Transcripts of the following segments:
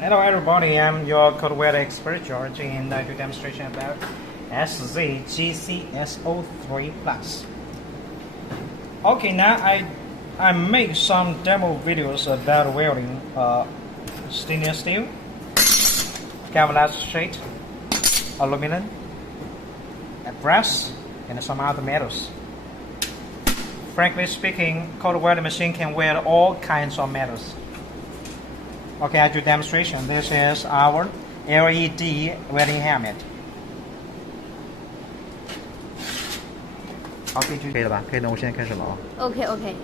Hello everybody, I'm your code welder expert George, and I do demonstration about SZ-GCS03 PLUS. Okay, now I make some demo videos about welding stainless steel, galvanized sheet, aluminum, brass, and some other metals. Frankly speaking, code welding machine can weld all kinds of metals. Okay, I do demonstration. This is our LED welding helmet. OK， 可以了吧？可以了，我现在开始了啊。OK。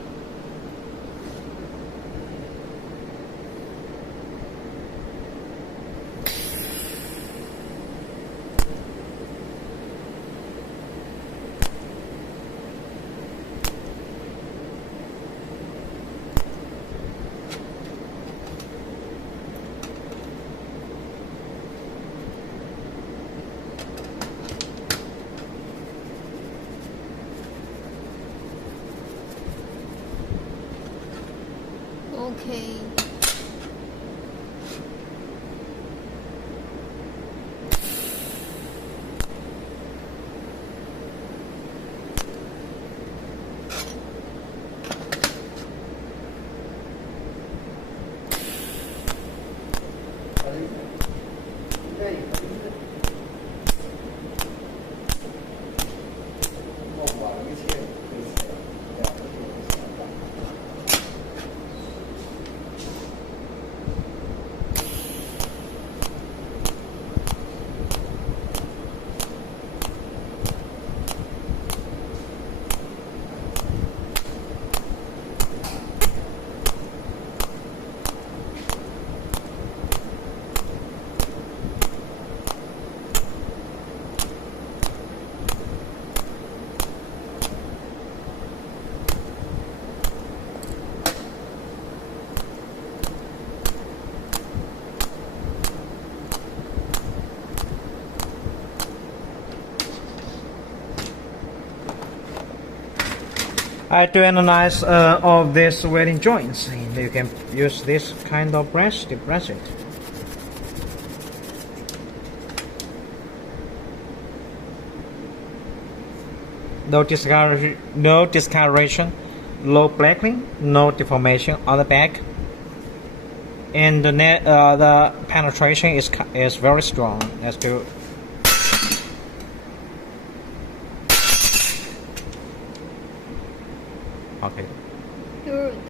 I do analyze all these welding joints, and you can use this kind of brush to brush it. No discoloration, no blackening, no deformation on the back, and the penetration is very strong as to